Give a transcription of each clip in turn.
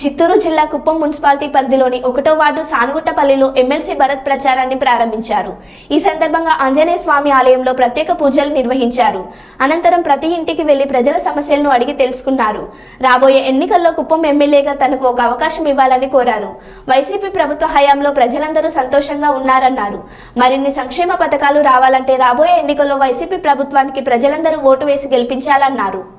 చిత్తూరు జిల్లా కుప్పం మున్సిపాలిటీ పరిధిలోని ఒకటో వార్డు సానుగుట్టపల్లిలో ఎమ్మెల్సీ భరత్ ప్రచారాన్ని ప్రారంభించారు. ఈ సందర్భంగా ఆంజనేయ స్వామి ఆలయంలో ప్రత్యేక పూజలు నిర్వహించారు. అనంతరం ప్రతి ఇంటికి వెళ్ళి ప్రజల సమస్యలను అడిగి తెలుసుకున్నారు. రాబోయే ఎన్నికల్లో కుప్పం ఎమ్మెల్యేగా తనకు ఒక అవకాశం ఇవ్వాలని కోరారు. వైసీపీ ప్రభుత్వ హయాంలో ప్రజలందరూ సంతోషంగా ఉన్నారన్నారు. మరిన్ని సంక్షేమ పథకాలు రావాలంటే రాబోయే ఎన్నికల్లో వైసీపీ ప్రభుత్వానికి ప్రజలందరూ ఓటు వేసి గెలిపించాలన్నారు.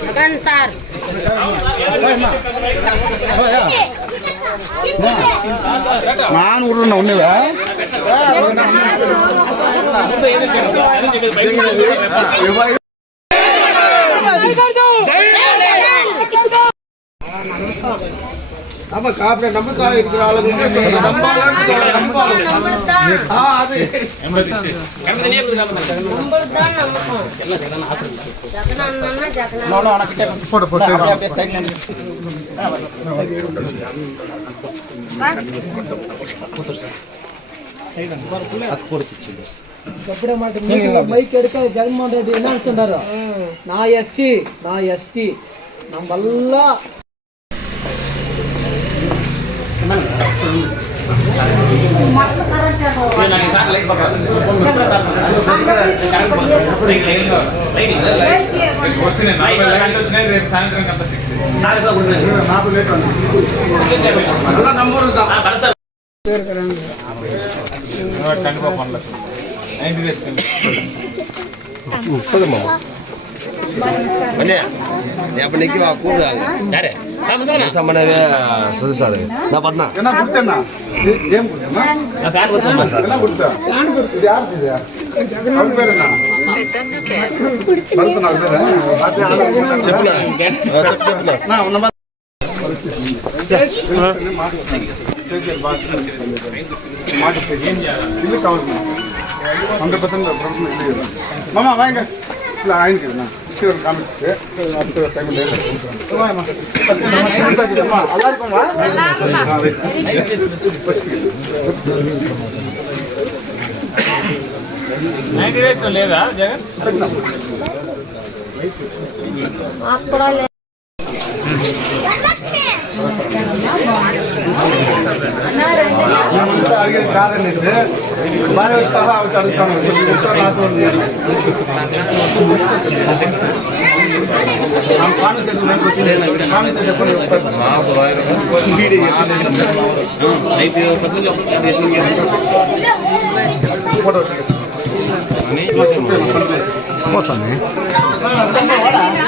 మగన్ సార్ நான் உருண்ண ஒண்ணுவா ஜெய் நம்ம காப்பிட நம்பத்தான் இருக்கிற ஆளுங்க நம்பாலும் நம்பாலும் ஆ அது నమ్ముడుదా నమ్మకం జగన్ అన్న జగన్ అప్పుడే మాట మీకు మైక్ ఎడుక జగన్మోహన్ రెడ్డి ఎన్నిస్తున్నారు నా ఎస్సీ నా ఎస్టీ నమ్మల్ల கண்டிப்பா பண்ணல நைன்டி டேஸ் முப்பது மாமா இன்னைக்கு கூடுதாங்க யாரு சம்மனவே சுது சார் நான் பார்த்தா என்ன கொடுத்தேன்னா ஏன் கொடுத்தேன்னா நான் கார் கொடுத்தேன் சார் என்ன கொடுத்தேன் கார் கொடுத்தது யார் இது அவன் பேர் என்ன மாமா வாங்க இல்லை ஆயினுக்கு హండ్రెడ్ పర్సెంట్ మామ వాయింగ ఇలా ఆయనకి ఇసుక కామిస్తే అప్పుడు టైం లేదు నైన్టీ డేస్ లేదా జగన్ మాకు అడిగేది కాదండి బాగా సహా అడుగుతాను ఫోటో తమ్ముడు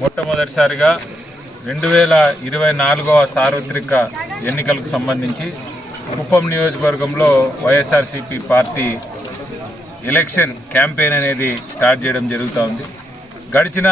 మొట్టమొదటిసారిగా రెండు వేల ఇరవై నాలుగవ సార్వత్రిక ఎన్నికలకు సంబంధించి కుప్పం నియోజకవర్గంలో వైఎస్ఆర్సీపీ పార్టీ ఎలక్షన్ క్యాంపెయిన్ అనేది స్టార్ట్ చేయడం జరుగుతూ ఉంది గడిచిన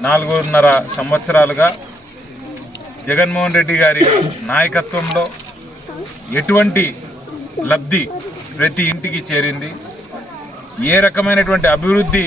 నాలుగున్నర సంవత్సరాలుగా జగన్మోహన్ రెడ్డి గారి నాయకత్వంలో ఎటువంటి లబ్ధి ప్రతి ఇంటికి చేరింది? ఏ రకమైనటువంటి అభివృద్ధి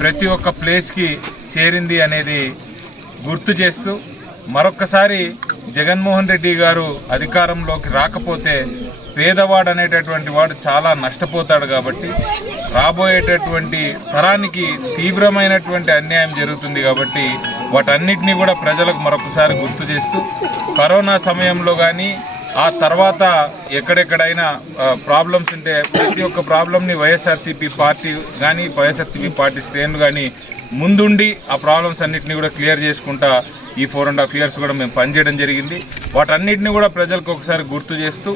ప్రతి ఒక్క ప్లేస్కి చేరింది అనేది గుర్తు చేస్తూ మరొక్కసారి జగన్మోహన్ రెడ్డి గారు అధికారంలోకి రాకపోతే పేదవాడు అనేటటువంటి వాడు చాలా నష్టపోతాడు కాబట్టి రాబోయేటటువంటి తరానికి తీవ్రమైనటువంటి అన్యాయం జరుగుతుంది కాబట్టి వాటన్నిటినీ కూడా ప్రజలకు మరొకసారి గుర్తు చేస్తూ కరోనా సమయంలో కానీ ఆ తర్వాత ఎక్కడెక్కడైనా ప్రాబ్లమ్స్ ఉంటే ప్రతి ఒక్క ప్రాబ్లమ్ని వైఎస్ఆర్సీపీ పార్టీ కానీ వైఎస్ఆర్సీపీ పార్టీ శ్రేణులు కానీ ముందుండి ఆ ప్రాబ్లమ్స్ అన్నింటినీ కూడా క్లియర్ చేసుకుంటా ఈ ఫోర్ అండ్ హాఫ్ ఇయర్స్ కూడా మేము పనిచేయడం జరిగింది. వాటన్నిటిని కూడా ప్రజలకు ఒకసారి గుర్తు చేస్తూ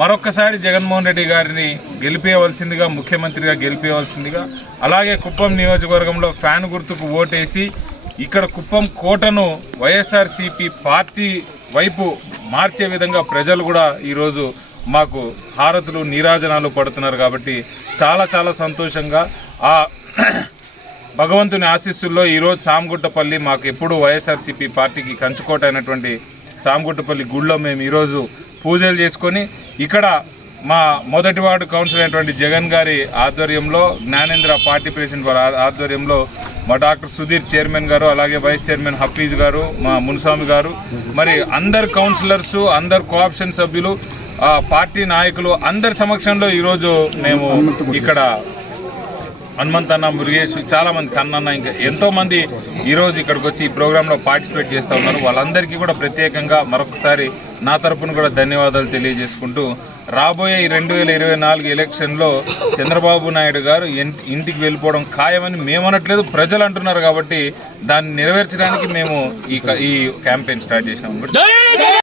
మరొకసారి జగన్మోహన్ రెడ్డి గారిని గెలిపేయవలసిందిగా ముఖ్యమంత్రిగా గెలిపేయవలసిందిగా అలాగే కుప్పం నియోజకవర్గంలో ఫ్యాన్ గుర్తుకు ఓటేసి ఇక్కడ కుప్పం కోటను వైఎస్ఆర్సీపీ పార్టీ వైపు మార్చే విధంగా ప్రజలు కూడా ఈరోజు మాకు హారతులు నీరాజనాలు పడుతున్నారు కాబట్టి చాలా చాలా సంతోషంగా ఆ భగవంతుని ఆశీస్సుల్లో ఈరోజు సామగుట్టపల్లి మాకు ఎప్పుడు వైఎస్ఆర్సీపీ పార్టీకి కంచుకోట అయినటువంటి సామగుట్టపల్లి గుళ్ళో మేము ఈరోజు పూజలు చేసుకొని ఇక్కడ మా మొదటి వార్డు కౌన్సిలర్ అయినటువంటి జగన్ గారి ఆధ్వర్యంలో జ్ఞానేంద్ర పార్టీ ప్రెసిడెంట్ వారి ఆధ్వర్యంలో మా డాక్టర్ సుధీర్ చైర్మన్ గారు అలాగే వైస్ చైర్మన్ హఫీజ్ గారు మా మున్స్వామి గారు మరి అందరు కౌన్సిలర్స్ అందరు కోఆప్షన్ సభ్యులు ఆ, పార్టీ నాయకులు అందరి సమక్షంలో ఈరోజు మేము ఇక్కడ హనుమంత్ అన్న మురుగేష్ చాలామంది కన్నన్న ఇంకా ఎంతోమంది ఈరోజు ఇక్కడికి వచ్చి ఈ ప్రోగ్రాంలో పార్టిసిపేట్ చేస్తూ ఉన్నారు. వాళ్ళందరికీ కూడా ప్రత్యేకంగా మరొకసారి నా తరపున కూడా ధన్యవాదాలు తెలియజేసుకుంటూ రాబోయే ఈ రెండు వేల ఇరవై నాలుగు ఎలక్షన్లో చంద్రబాబు నాయుడు గారు ఇంటికి వెళ్ళిపోవడం ఖాయమని మేము అనట్లేదు ప్రజలు అంటున్నారు కాబట్టి దాన్ని నెరవేర్చడానికి మేము ఈ ఈ క్యాంపెయిన్ స్టార్ట్ చేసినాం.